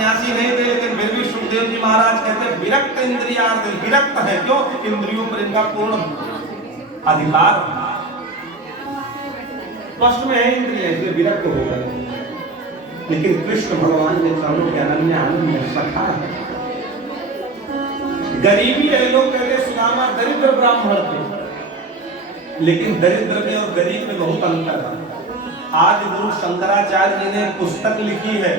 सन्यासी नहीं थे, लेकिन फिर भी सुखदेव जी महाराज कहते विरक्त इंद्रियार्थ, विरक्त है क्यों? इंद्रियों पर इनका पूर्ण अधिकार, स्पष्ट में है इंद्रिय, इसलिए विरक्त हो गए। लेकिन कृष्ण भगवान के चरणों के अनन्य आनंद सखा है। गरीबी है, लोग कहते सुदामा दरिद्र ब्राह्मण थे, लेकिन दरिद्र में और गरीब में बहुत अंतर है। आज गुरु शंकराचार्य जी ने पुस्तक लिखी है,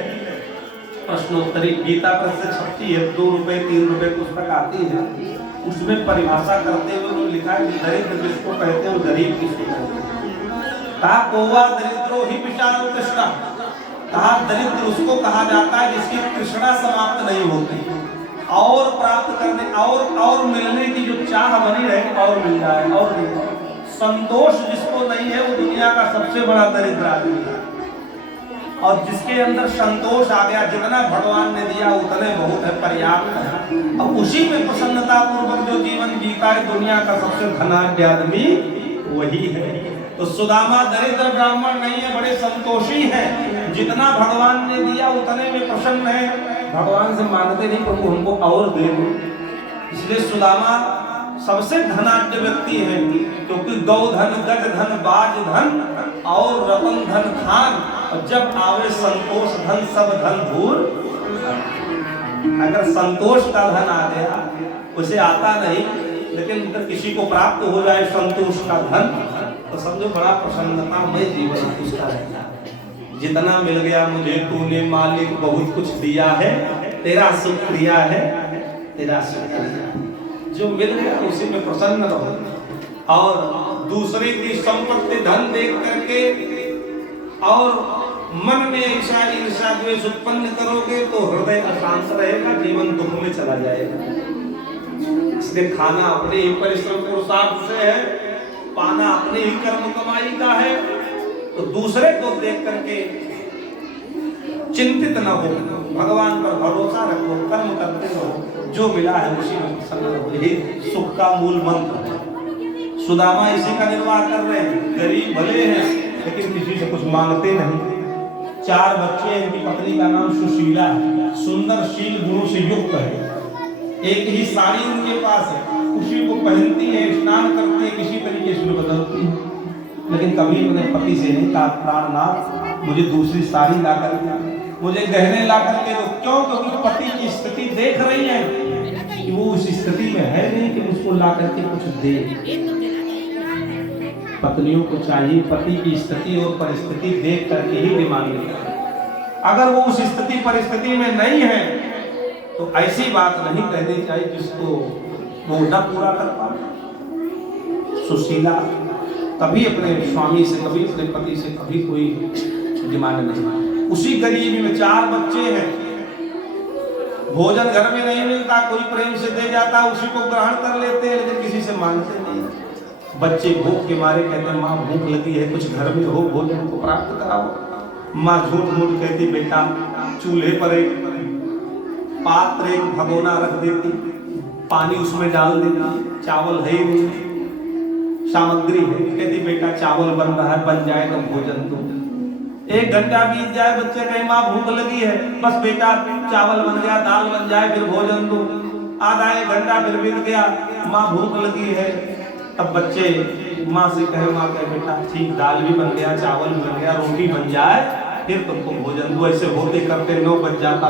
प्रश्नोत्तरी, गीता प्रेस से छपती है, 2 रुपए 3 रुपए पुस्तक आती है। उसमें परिभाषा करते हुए उन्होंने लिखा है कि दरिद्र किसको कहते हैं और गरीब किसको कहते हैं। कहा कोवा दरिद्रो ही विशाल तृष्णा, कहा दरिद्र उसको कहा जाता है जिसकी तृष्णा समाप्त नहीं होती, और प्राप्त करने और मिलने की जो चाह बनी रहे, और मिल जाए और मिल जाए। संतोष जिसको नहीं है वो दुनिया का सबसे बड़ा दरिद्र आदमी है। और जिसके अंदर संतोष आ गया, जितना भगवान ने दिया उतने बहुत है, पर्याप्त है, अब उसी में प्रसन्नता पूर्वक जो जीवन जीता है, दुनिया का सबसे धनाढ्य आदमी वही है। तो सुदामा दरिद्र ब्राह्मण नहीं है, बड़े संतोषी हैं, जितना भगवान ने दिया उतने में प्रसन्न है। भगवान से मांगते नहीं प्रभु हमको और दे दो। इसलिए सुदामा सबसे धनाढ्य व्यक्ति है, क्योंकि गौ धन, गज धन, बाज धन और रतन धन खान, और जब आवे संतोष धन सब धन भूल। अगर संतोष का धन आ गया, उसे आता नहीं, लेकिन अगर किसी को प्राप्त हो जाए संतोष का धन, तो समझो बड़ा प्रसन्नतामय जीवन उसका रहता है। जितना मिल गया मुझे तूने मालिक बहुत कुछ दिया है, तेरा शुक्रिया है, तेरा शुक्रिया, जो मिल गया उसी में प्रसन्न रहो। और दूसरे की संपत्ति धन देख करके और मन में ईर्ष्या द्वेष उत्पन्न करोगे तो हृदय अशांत रहेगा, जीवन दुख में चला जाएगा। इसलिए खाना अपने ही परिश्रम पुरुषार्थ से है, पाना अपने ही कर्म कमाई का है, तो दूसरे को देख करके चिंतित न हो, भगवान पर भरोसा रखो, कर्म करते रहो, जो मिला है उसी में प्रसन्न रहो। यही सुख का मूल मंत्र है। सुदामा इसी का निर्वाह कर रहे हैं, गरीब भले हैं लेकिन किसी से कुछ मांगते नहीं। 4 बच्चे हैं, इनकी पत्नी का नाम सुशीला है, सुंदर शील गुणों से युक्त है। एक ही साड़ी उनके पास है, उसी को पहनती है, स्नान करती है, किसी तरीके से बदलती है, लेकिन कभी अपने पति से नहीं कहा प्राणनाथ मुझे दूसरी साड़ी ला कर, मुझे गहने ला करके दो। क्यों? क्योंकि पति की स्थिति देख रही है कि वो उस स्थिति में है नहीं कि उसको ला करके कुछ दे। पत्नियों को चाहिए पति की स्थिति और परिस्थिति देख करके ही डिमांड करें। अगर वो उस स्थिति परिस्थिति में नहीं है तो ऐसी बात नहीं कहनी चाहिए जिसको वो न पूरा कर पाए। सुशीला कभी अपने स्वामी से, कभी अपने पति से कभी कोई डिमांड नहीं। उसी गरीबी में 4 बच्चे हैं, भोजन घर में नहीं मिलता, कोई प्रेम से दे जाता, उसी को ग्रहण कर लेते हैं, लेकिन किसी से मांगते नहीं। बच्चे भूख के मारे कहते हैं माँ भूख लगी है, कुछ घर में हो भोजन को प्राप्त कराओ। माँ झूठ मूठ कहती बेटा चूल्हे पर एक पात्र, एक भगोना रख देती, पानी उसमें डाल देती, चावल है ही नहीं, सामग्री है, कहती बेटा चावल बन रहा है, बन जाएगा भोजन तो। 1 घंटा बीत जाए, बच्चे कहे माँ भूख लगी है, बस बेटा चावल बन गया, दाल बन जाए फिर भोजन दो। आधा 1 घंटा फिर बीत गया, माँ भूख लगी है, तब बच्चे माँ से कहे, माँ कहे बेटा ठीक दाल भी बन गया, चावल भी बन गया, रोटी बन जाए फिर तुमको भोजन दो। ऐसे होते करते 9 बज जाता,